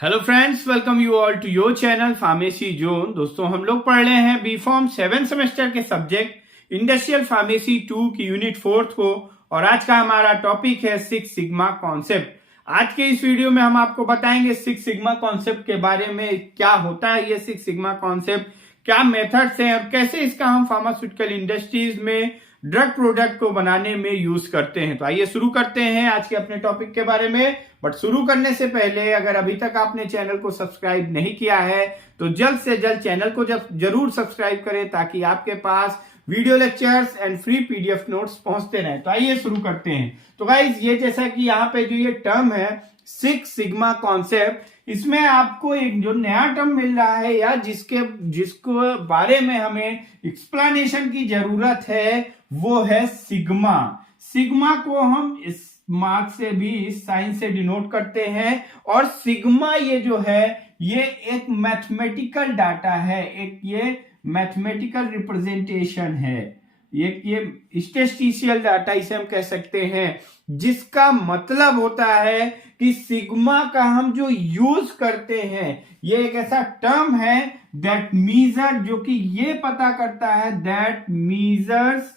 Hello friends, welcome you all to your channel pharmacy zone. दोस्तों, हम लोग पढ़ रहे हैं बी फॉर्म 7 सेमेस्टर के सब्जेक्ट इंडस्ट्रियल फार्मेसी 2 की यूनिट 4 को, और आज का हमारा टॉपिक है 6 सिग्मा कॉन्सेप्ट। आज के इस वीडियो में हम आपको बताएंगे 6 सिग्मा कॉन्सेप्ट के बारे में, क्या होता है ये 6 सिग्मा कॉन्सेप्ट, क्या मेथड्स हैं और कैसे इसका हम फार्मास्यूटिकल इंडस्ट्रीज में ड्रग प्रोडक्ट को बनाने में यूज करते हैं। तो आइए शुरू करते हैं आज के अपने टॉपिक के बारे में। बट शुरू करने से पहले अगर अभी तक आपने चैनल को सब्सक्राइब नहीं किया है तो जल्द से जल्द चैनल को जरूर सब्सक्राइब करें ताकि आपके पास video lectures and free PDF notes पहुंचते रहे। तो आइए शुरू करते हैं। तो गाइज, ये जैसा कि यहाँ पे जो ये टर्म है 6 सिग्मा कॉन्सेप्ट, इसमें आपको एक जो नया टर्म मिल रहा है या जिसको बारे में हमें एक्सप्लेनेशन की जरूरत है वो है सिग्मा। सिग्मा को हम इस मार्क से भी, इस साइन से डिनोट करते हैं। और सिग्मा ये जो है ये एक मैथमेटिकल डाटा है, एक ये मैथमेटिकल रिप्रेजेंटेशन है, ये स्टैटिस्टिकल डाटा इसे हम कह सकते हैं, जिसका मतलब होता है कि सिग्मा का हम जो यूज करते हैं ये एक ऐसा टर्म है दैट मीजर, जो कि ये पता करता है that measures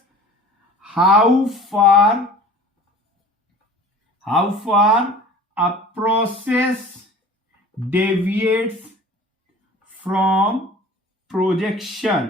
how far a process deviates from projection।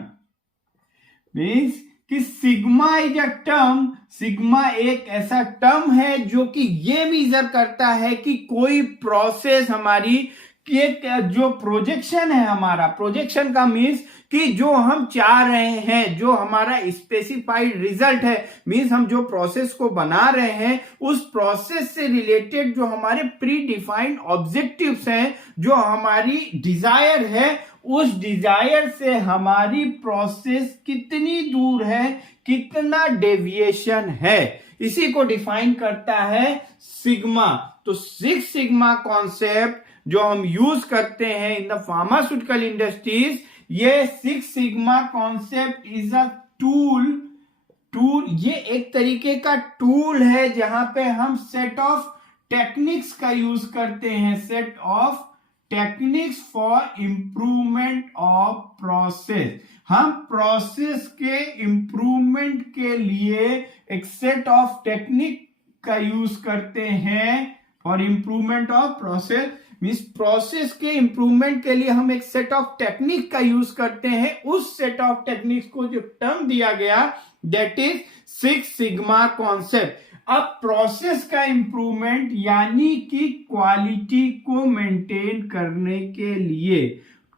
Means कि sigma is a term, sigma एक ऐसा टर्म है जो कि ये मेजर करता है कि कोई प्रोसेस हमारी जो प्रोजेक्शन है, हमारा प्रोजेक्शन का मीन्स कि जो हम चाह रहे हैं, जो हमारा स्पेसिफाइड रिजल्ट है, मीन्स हम जो प्रोसेस को बना रहे हैं उस प्रोसेस से रिलेटेड जो हमारे प्री डिफाइंड ऑब्जेक्टिव्स हैं, जो हमारी डिजायर है, उस डिजायर से हमारी प्रोसेस कितनी दूर है, कितना डेविएशन है, इसी को डिफाइन करता है सिग्मा। तो 6 सिग्मा कॉन्सेप्ट जो हम यूज करते हैं इन द फार्मास्यूटिकल इंडस्ट्रीज, ये 6 sigma concept is a tool, ये एक तरीके का टूल है जहां पे हम सेट ऑफ टेक्निक्स का यूज करते हैं, set of techniques for improvement of process. हम प्रोसेस के इंप्रूवमेंट के लिए एक सेट ऑफ टेक्निक का यूज करते हैं for improvement of process. Means process के इंप्रूवमेंट के लिए हम एक सेट ऑफ टेक्निक का यूज करते हैं। उस सेट ऑफ टेक्निक्स को जो टर्म दिया गया दैट इज 6 सिग्मा कॉन्सेप्ट। अब प्रोसेस का इंप्रूवमेंट यानी कि क्वालिटी को मेंटेन करने के लिए,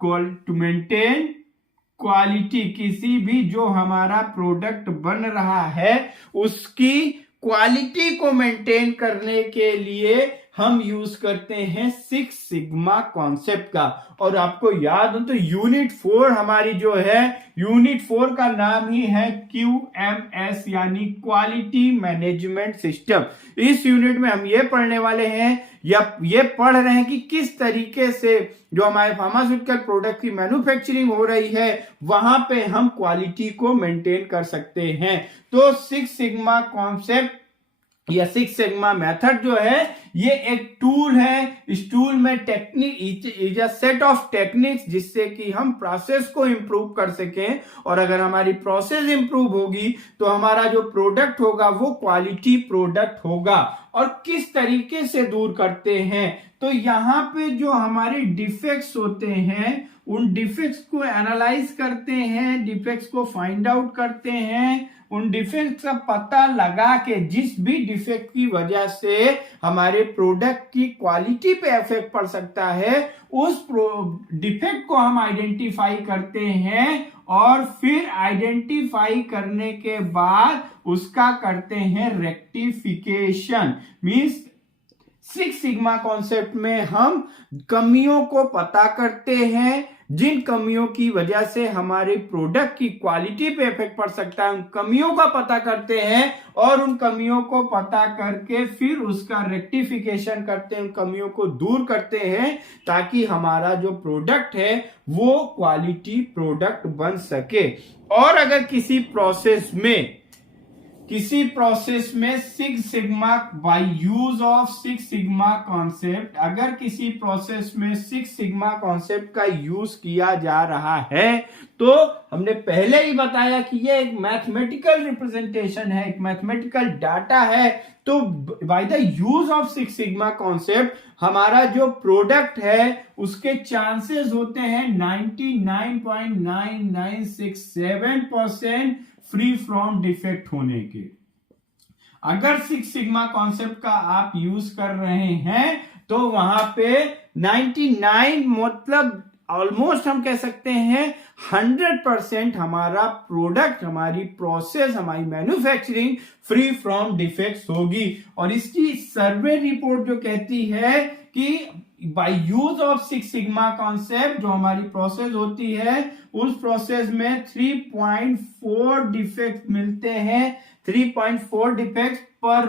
टू मेंटेन क्वालिटी, किसी भी जो हमारा प्रोडक्ट बन रहा है उसकी क्वालिटी को मेंटेन करने के लिए हम यूज करते हैं 6 सिग्मा कॉन्सेप्ट का। और आपको याद हो तो यूनिट 4 हमारी जो है, यूनिट 4 का नाम ही है QMS यानी क्वालिटी मैनेजमेंट सिस्टम। इस यूनिट में हम ये पढ़ने वाले हैं या ये पढ़ रहे हैं कि किस तरीके से जो हमारे फार्मास्यूटिकल प्रोडक्ट की मैन्युफैक्चरिंग हो रही है वहां पे हम क्वालिटी को मेंटेन कर सकते हैं। तो 6 सिग्मा कॉन्सेप्ट या 6 सिग्मा मेथड जो है ये एक टूल है। इस टूल में technique is a set of techniques जिससे कि हम प्रोसेस को इंप्रूव कर सकें, और अगर हमारी प्रोसेस इंप्रूव होगी तो हमारा जो प्रोडक्ट होगा वो क्वालिटी प्रोडक्ट होगा। और किस तरीके से दूर करते हैं, तो यहाँ पे जो हमारे डिफेक्ट्स होते हैं उन डिफेक्ट्स को एनालाइज करते हैं, डिफेक्ट्स को फाइंड आउट करते हैं, उन डिफेक्ट्स का पता लगा के जिस भी डिफेक्ट की वजह से हमारे प्रोडक्ट की क्वालिटी पे इफेक्ट पड़ सकता है उस डिफेक्ट को हम आइडेंटिफाई करते हैं, और फिर आइडेंटिफाई करने के बाद उसका करते हैं रेक्टिफिकेशन। मींस 6 सिग्मा कॉन्सेप्ट में हम कमियों को पता करते हैं, जिन कमियों की वजह से हमारे प्रोडक्ट की क्वालिटी पे इफेक्ट पड़ सकता है, उन कमियों का पता करते हैं, और उन कमियों को पता करके फिर उसका रेक्टिफिकेशन करते हैं, उन कमियों को दूर करते हैं ताकि हमारा जो प्रोडक्ट है वो क्वालिटी प्रोडक्ट बन सके। और अगर किसी प्रोसेस में किसी प्रोसेस में six sigma by use of six sigma concept, अगर किसी प्रोसेस में सिक्स सिग्मा कॉन्सेप्ट का यूज किया जा रहा है तो हमने पहले ही बताया कि ये एक मैथमेटिकल रिप्रेजेंटेशन है, एक मैथमेटिकल डाटा है। तो by the use of six sigma concept हमारा जो प्रोडक्ट है उसके चांसेस होते हैं 99.9967% फ्री फ्रॉम डिफेक्ट होने के। अगर सिक्स सिग्मा कॉन्सेप्ट का आप यूज कर रहे हैं तो वहां पे 99 मतलब ऑलमोस्ट हम कह सकते हैं 100% हमारा प्रोडक्ट, हमारी प्रोसेस, हमारी मैन्युफैक्चरिंग फ्री फ्रॉम डिफेक्ट्स होगी। और इसकी सर्वे रिपोर्ट जो कहती है कि by use of six sigma concept जो हमारी प्रोसेस होती है उस प्रोसेस में 3.4 डिफेक्ट मिलते हैं, 3.4 डिफेक्ट पर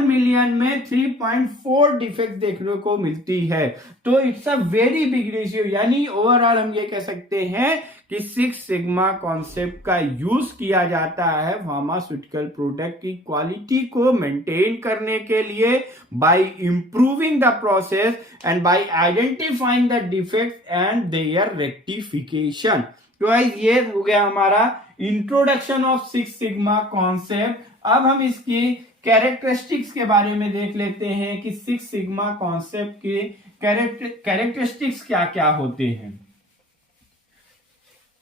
मिलियन में 3.4 डिफेक्ट देखने को मिलती है। तो it's a very big ratio, यानी ओवरऑल हम ये कह सकते हैं कि सिक्स सिग्मा कॉन्सेप्ट का यूज किया जाता है फार्मास्यूटिकल प्रोडक्ट की क्वालिटी को मेंटेन करने के लिए by improving the process and by identifying the defect and their rectification. तो ये हो गया हमारा introduction of six sigma concept. अब हम इसकी कैरेक्टरिस्टिक्स के बारे में देख लेते हैं कि सिक्स सिग्मा कॉन्सेप्ट के कैरेक्टरिस्टिक्स क्या क्या होते हैं।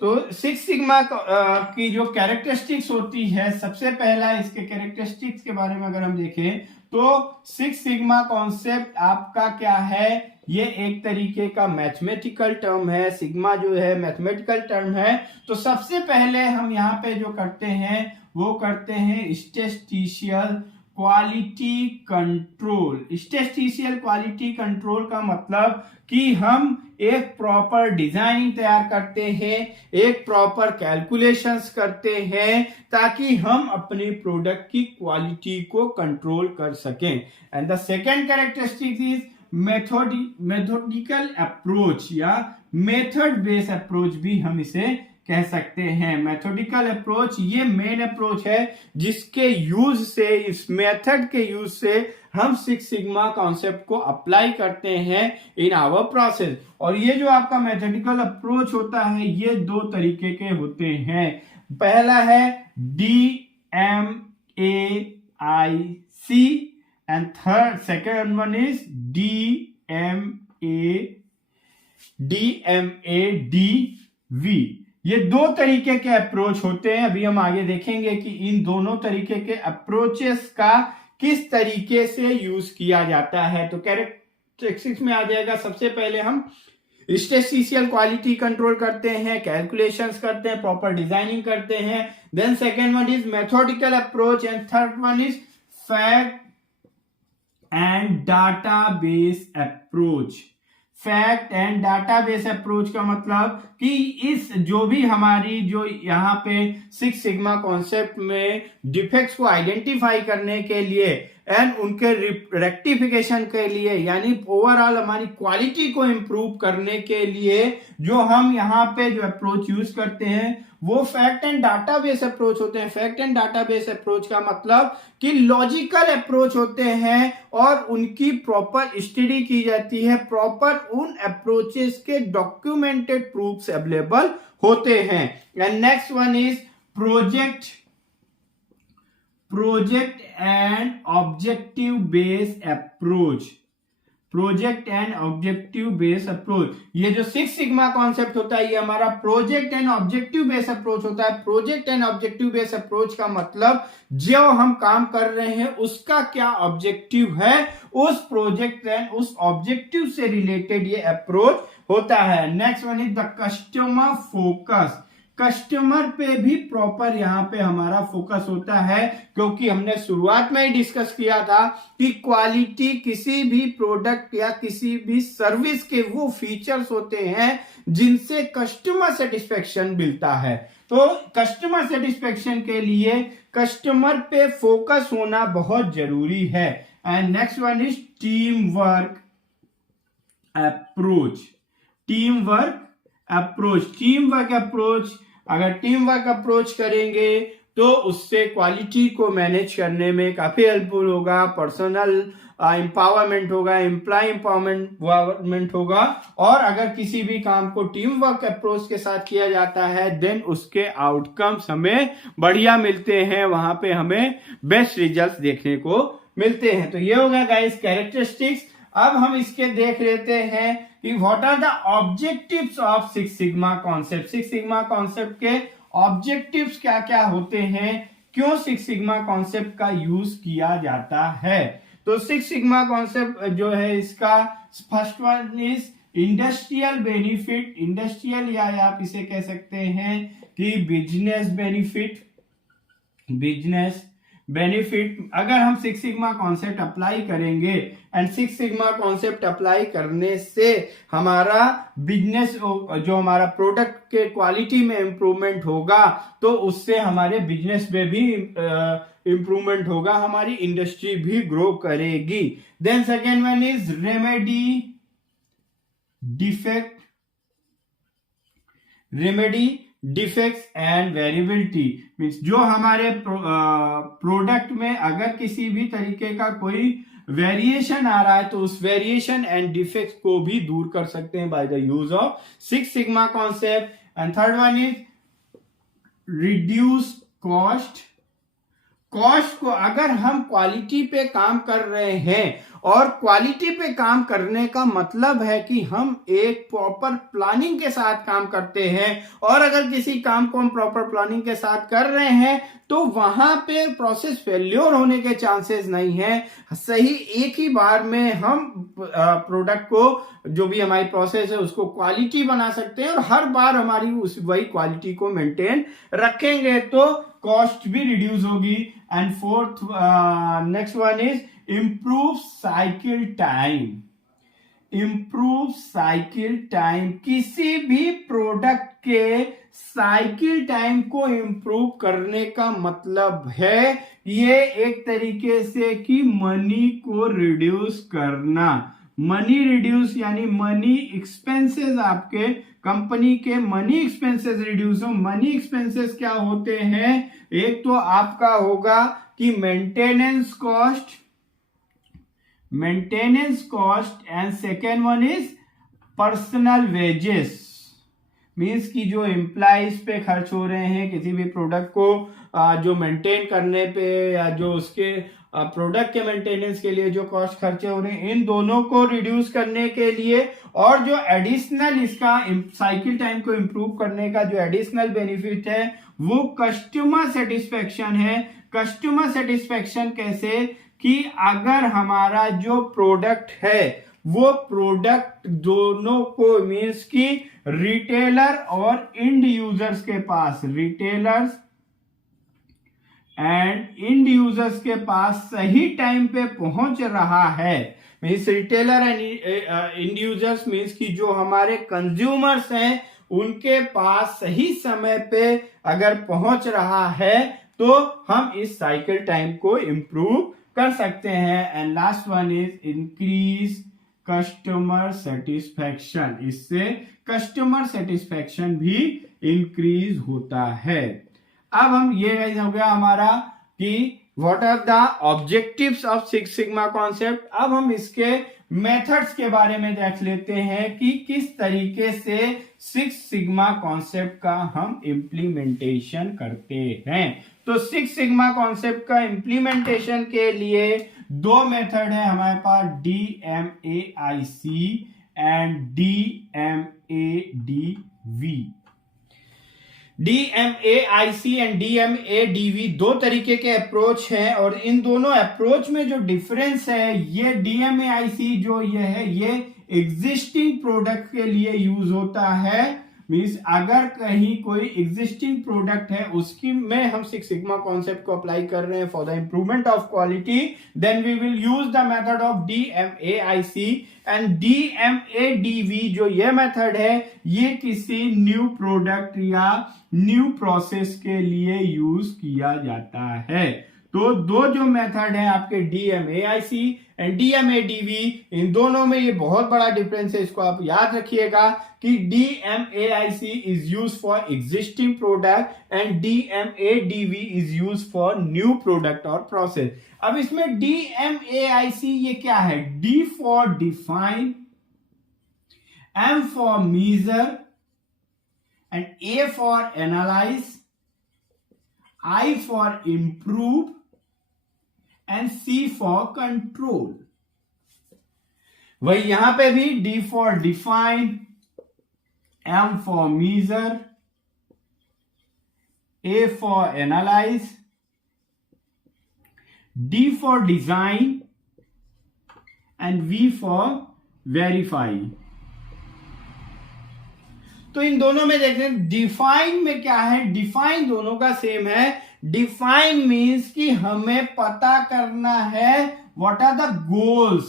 तो सिक्स सिग्मा की जो कैरेक्टरिस्टिक्स होती है, सबसे पहला इसके कैरेक्टरिस्टिक्स के बारे में अगर हम देखें तो सिक्स सिग्मा कॉन्सेप्ट आपका क्या है, ये एक तरीके का मैथमेटिकल टर्म है। सिग्मा जो है मैथमेटिकल टर्म है। तो सबसे पहले हम यहाँ पे जो करते हैं वो करते हैं स्टैटिस्टिशियल क्वालिटी कंट्रोल। स्टैटिस्टिशियल क्वालिटी कंट्रोल का मतलब कि हम एक प्रॉपर डिजाइन तैयार करते हैं, एक प्रॉपर कैलकुलेशंस करते हैं ताकि हम अपनी प्रोडक्ट की क्वालिटी को कंट्रोल कर सकें। And the second characteristic is methodical approach या मेथड बेस्ड अप्रोच भी हम इसे कह सकते हैं। मेथोडिकल अप्रोच ये मेन अप्रोच है जिसके यूज से, इस मेथड के यूज से हम सिक्स सिग्मा कॉन्सेप्ट को अप्लाई करते हैं इन आवर प्रोसेस। और ये जो आपका मेथोडिकल अप्रोच होता है ये दो तरीके के होते हैं। पहला है DMAIC and second one is DMADV। ये दो तरीके के अप्रोच होते हैं। अभी हम आगे देखेंगे कि इन दोनों तरीके के अप्रोचेस का किस तरीके से यूज किया जाता है। तो कैरेक्टरिस्टिक्स में आ जाएगा, सबसे पहले हम स्टैटिस्टिशियल क्वालिटी कंट्रोल करते हैं, कैलकुलेशंस करते हैं, प्रॉपर डिजाइनिंग करते हैं। Then second one is methodical approach and third one is fact and database approach. Fact and database approach का मतलब कि इस जो भी हमारी जो यहाँ पे सिक्स सिग्मा कॉन्सेप्ट में डिफेक्ट्स को आइडेंटिफाई करने के लिए एंड उनके रेक्टिफिकेशन के लिए, यानी ओवरऑल हमारी क्वालिटी को इंप्रूव करने के लिए जो हम यहाँ पे जो अप्रोच यूज करते हैं वो फैक्ट एंड डाटाबेस अप्रोच होते हैं। फैक्ट एंड डाटाबेस अप्रोच का मतलब कि लॉजिकल अप्रोच होते हैं और उनकी प्रॉपर स्टडी की जाती है, प्रॉपर उन अप्रोचेस के डॉक्यूमेंटेड प्रूफ्स अवेलेबल होते हैं। And next one is project and objective based approach. Project and objective based approach, ये जो सिक्स सिग्मा कॉन्सेप्ट होता है ये हमारा project and objective based approach होता है। Project and objective based approach का मतलब जो हम काम कर रहे हैं उसका क्या ऑब्जेक्टिव है, उस प्रोजेक्ट एंड उस ऑब्जेक्टिव से रिलेटेड ये अप्रोच होता है। Next one is the customer focus. Customer पे भी प्रॉपर यहाँ पे हमारा फोकस होता है, क्योंकि हमने शुरुआत में ही डिस्कस किया था कि क्वालिटी किसी भी प्रोडक्ट या किसी भी सर्विस के वो फीचर्स होते हैं जिनसे कस्टमर सेटिस्फेक्शन मिलता है। तो कस्टमर सेटिस्फेक्शन के लिए कस्टमर पे फोकस होना बहुत जरूरी है। And next one is team work approach. Team work approach, अगर टीम वर्क अप्रोच करेंगे तो उससे क्वालिटी को मैनेज करने में काफी हेल्पफुल होगा, पर्सनल एम्पावरमेंट होगा, एम्प्लॉय एम्पावरमेंट होगा। और अगर किसी भी काम को टीम वर्क अप्रोच के साथ किया जाता है देन उसके आउटकम्स हमें बढ़िया मिलते हैं, वहां पे हमें बेस्ट रिजल्ट्स देखने को मिलते हैं। तो ये होगा गाइस कैरेक्टरिस्टिक्स। अब हम इसके देख लेते हैं कि what are the objectives of six sigma concept. Six sigma concept के ऑब्जेक्टिव्स क्या क्या होते हैं, क्यों सिक्स सिग्मा कॉन्सेप्ट का यूज किया जाता है। तो सिक्स सिग्मा कॉन्सेप्ट जो है इसका first one is industrial benefit. Industrial या आप इसे कह सकते हैं कि बिजनेस बेनिफिट। बिजनेस बेनिफिट अगर हम सिक्स सिग्मा कॉन्सेप्ट अप्लाई करेंगे and six sigma concept apply करने से हमारा बिजनेस जो हमारा प्रोडक्ट के क्वालिटी में इंप्रूवमेंट होगा तो उससे हमारे बिजनेस में भी इंप्रूवमेंट होगा, हमारी इंडस्ट्री भी ग्रो करेगी। Then second one is remedy defect, remedy defects and variability means जो हमारे प्रोडक्ट में अगर किसी भी तरीके का कोई वेरिएशन आ रहा है तो उस वेरिएशन एंड डिफेक्ट्स को भी दूर कर सकते हैं by the use of six sigma concept. And third one is reduce cost. Cost को अगर हम क्वालिटी पे काम कर रहे हैं, और क्वालिटी पे काम करने का मतलब है कि हम एक प्रॉपर प्लानिंग के साथ काम करते हैं, और अगर किसी काम को हम प्रॉपर प्लानिंग के साथ कर रहे हैं तो वहां पे प्रोसेस फेल्योर होने के चांसेस नहीं है। सही एक ही बार में हम प्रोडक्ट को जो भी हमारी प्रोसेस है उसको क्वालिटी बना सकते हैं और हर बार हमारी उस वही क्वालिटी को मेंटेन रखेंगे तो कॉस्ट भी रिड्यूस होगी। And fourth next one is improve cycle time। improve cycle time किसी भी प्रोडक्ट के साइकिल टाइम को इंप्रूव करने का मतलब है ये एक तरीके से कि मनी को रिड्यूस करना। मनी रिड्यूस यानी मनी एक्सपेंसेस, आपके कंपनी के मनी एक्सपेंसेस रिड्यूस हो। मनी एक्सपेंसेस क्या होते हैं, एक तो आपका होगा कि maintenance cost, maintenance cost and second one is personal wages means कि जो एम्प्लॉइज पे खर्च हो रहे हैं किसी भी प्रोडक्ट को जो मेंटेन करने पे या जो उसके प्रोडक्ट के मेंटेनेंस के लिए जो कॉस्ट खर्चे हो रहे हैं इन दोनों को रिड्यूस करने के लिए, और जो एडिशनल इसका साइकिल टाइम को इंप्रूव करने का जो एडिशनल बेनिफिट है वो कस्टमर सेटिस्फेक्शन है। कस्टमर सेटिस्फेक्शन कैसे कि अगर हमारा जो प्रोडक्ट है वो प्रोडक्ट दोनों को मीन्स कि रिटेलर और इंड यूजर्स के पास, रिटेलर्स एंड इंड यूजर्स के पास सही टाइम पे पहुंच रहा है। Means retailer and end users means कि जो हमारे कंज्यूमर्स हैं उनके पास सही समय पे अगर पहुंच रहा है तो हम इस साइकिल टाइम को इंप्रूव कर सकते हैं। And last one is increase customer satisfaction. इससे कस्टमर सेटिस्फैक्शन भी इंक्रीज होता है। अब हम ये हो गया हमारा कि what are the objectives of six sigma concept. अब हम इसके मेथड्स के बारे में देख लेते हैं कि किस तरीके से सिक्स सिग्मा कॉन्सेप्ट का हम इम्प्लीमेंटेशन करते हैं। तो सिक्स सिग्मा कॉन्सेप्ट का इम्प्लीमेंटेशन के लिए दो मेथड है हमारे पास, DMAIC and DMADV। DMAIC and DMADV दो तरीके के अप्रोच हैं और इन दोनों अप्रोच में जो डिफरेंस है, ये DMAIC जो ये है ये एग्जिस्टिंग प्रोडक्ट के लिए यूज होता है। मीन्स अगर कहीं कोई एग्जिस्टिंग प्रोडक्ट है उसकी में हम सिक्स सिग्मा कॉन्सेप्ट को अप्लाई कर रहे हैं for the improvement of quality, then we will use the method of DMAIC and DMADV जो ये मेथड है ये किसी न्यू प्रोडक्ट या न्यू प्रोसेस के लिए यूज किया जाता है। तो दो जो मेथड है आपके DMAIC एंड DMADV, इन दोनों में ये बहुत बड़ा डिफरेंस है, इसको आप याद रखिएगा कि DMAIC is use for existing product and DMADV is use for new product और प्रोसेस। अब इसमें DMAIC ये क्या है? D for define, M for measure and A for analyze, I for improve and C for control। वही यहां पे भी D for define, M for measure, A for analyze, D for design and V for verify। तो इन दोनों में देखते हैं define में क्या है। डिफाइन दोनों का सेम है। डिफाइन मींस कि हमें पता करना है what are the goals,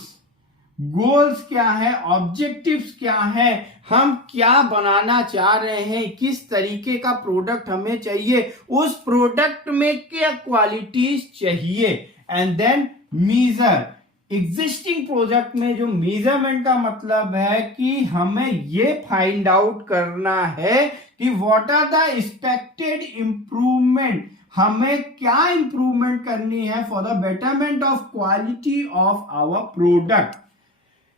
goals क्या है, ऑब्जेक्टिव्स क्या है, हम क्या बनाना चाह रहे हैं, किस तरीके का प्रोडक्ट हमें चाहिए, उस प्रोडक्ट में क्या क्वालिटीज चाहिए। And then measure, existing project में जो मेजरमेंट का मतलब है कि हमें ये फाइंड आउट करना है कि what are the expected improvement, हमें क्या इंप्रूवमेंट करनी है for the betterment of quality of our product.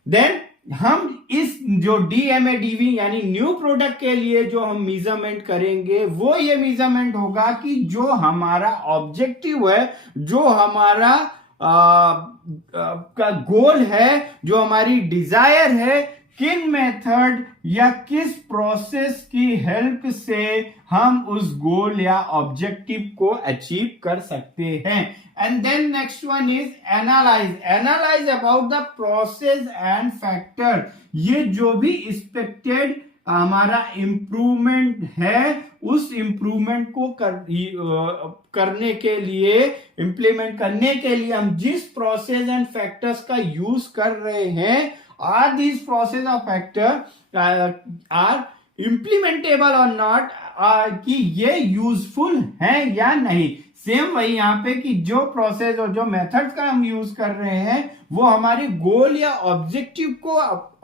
Then हम इस जो DMADV यानी न्यू प्रोडक्ट के लिए जो हम मेजरमेंट करेंगे वो ये मेजरमेंट होगा कि जो हमारा ऑब्जेक्टिव है, जो हमारा का गोल है, जो हमारी डिजायर है, किन मेथड या किस प्रोसेस की हेल्प से हम उस गोल या ऑब्जेक्टिव को अचीव कर सकते हैं। And then next one is analyse, analyse about the process and factor. ये जो भी एक्सपेक्टेड हमारा इंप्रूवमेंट है उस इंप्रूवमेंट को करने के लिए, इंप्लीमेंट करने के लिए हम जिस प्रोसेस एंड फैक्टर्स का यूज कर रहे हैं, आर दिस प्रोसेस और फैक्टर आर इम्प्लीमेंटेबल और नॉट, कि ये यूजफुल है या नहीं। सेम वही यहां पे कि जो प्रोसेस और जो मेथड्स का हम यूज कर रहे हैं वो हमारे गोल या ऑब्जेक्टिव को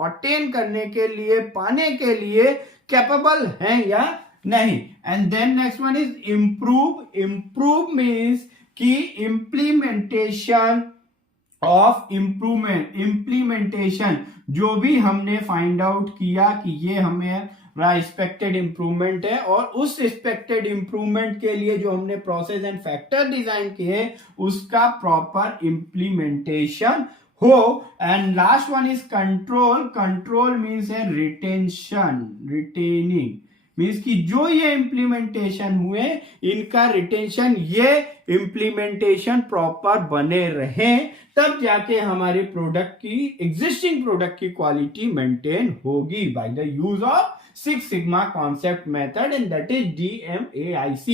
अटेन करने के लिए, पाने के लिए कैपेबल है या नहीं। And then next one is improve, improve means कि इम्प्लीमेंटेशन ऑफ इम्प्रूवमेंट, इम्प्लीमेंटेशन जो भी हमने फाइंड आउट किया कि ये हमें एक्सपेक्टेड इंप्रूवमेंट है और उस एक्सपेक्टेड इंप्रूवमेंट के लिए जो हमने प्रोसेस एंड फैक्टर डिजाइन किए उसका प्रॉपर इंप्लीमेंटेशन हो। And last one is control, control means है रिटेंशन, रिटेनिंग मीन्स कि जो ये इंप्लीमेंटेशन हुए इनका रिटेंशन, ये इंप्लीमेंटेशन प्रॉपर बने रहे, तब जाके हमारे प्रोडक्ट की, एग्जिस्टिंग प्रोडक्ट की क्वालिटी मेंटेन होगी by the use of six sigma concept method and that is DMAIC।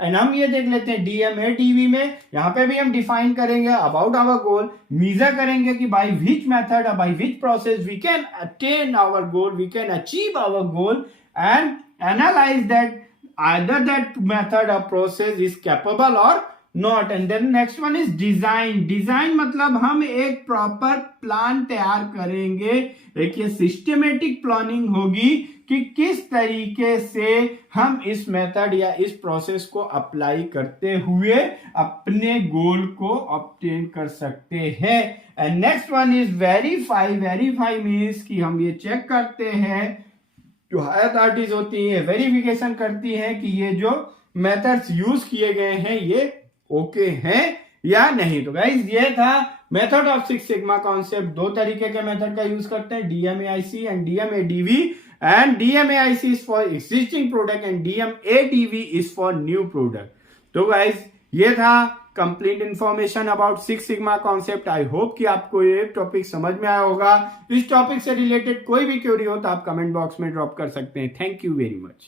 And हम ये देख लेते हैं DMADV में, यहां पे भी हम डिफाइन करेंगे अबाउट आवर गोल, मेजर करेंगे कि by which method, by which process we can attain our goal, we can achieve our goal, and analyze that either that method or process is capable or not। and then next one is design, design मतलब हम एक proper plan तैयार करेंगे, एक ये systematic planning होगी कि किस तरीके से हम इस मेथड या इस प्रोसेस को अप्लाई करते हुए अपने गोल को ऑब्टेन कर सकते हैं। And next one is verify, verify means कि हम ये चेक करते हैं, जो हायर अथॉरिटीज होती है वेरिफिकेशन करती है कि ये जो मेथड्स यूज किए गए हैं ये ओके हैं या नहीं। तो गाइस ये था method of six sigma concept. दो तरीके के मेथड का यूज करते हैं, DMAIC and DMADV, and DMAIC is for existing product and DMADV is for new product. तो गाइस ये था complete information about six sigma concept. I hope कि आपको ये टॉपिक समझ में आया होगा। इस टॉपिक से रिलेटेड कोई भी क्वेरी हो तो आप कमेंट बॉक्स में ड्रॉप कर सकते हैं। Thank you very much.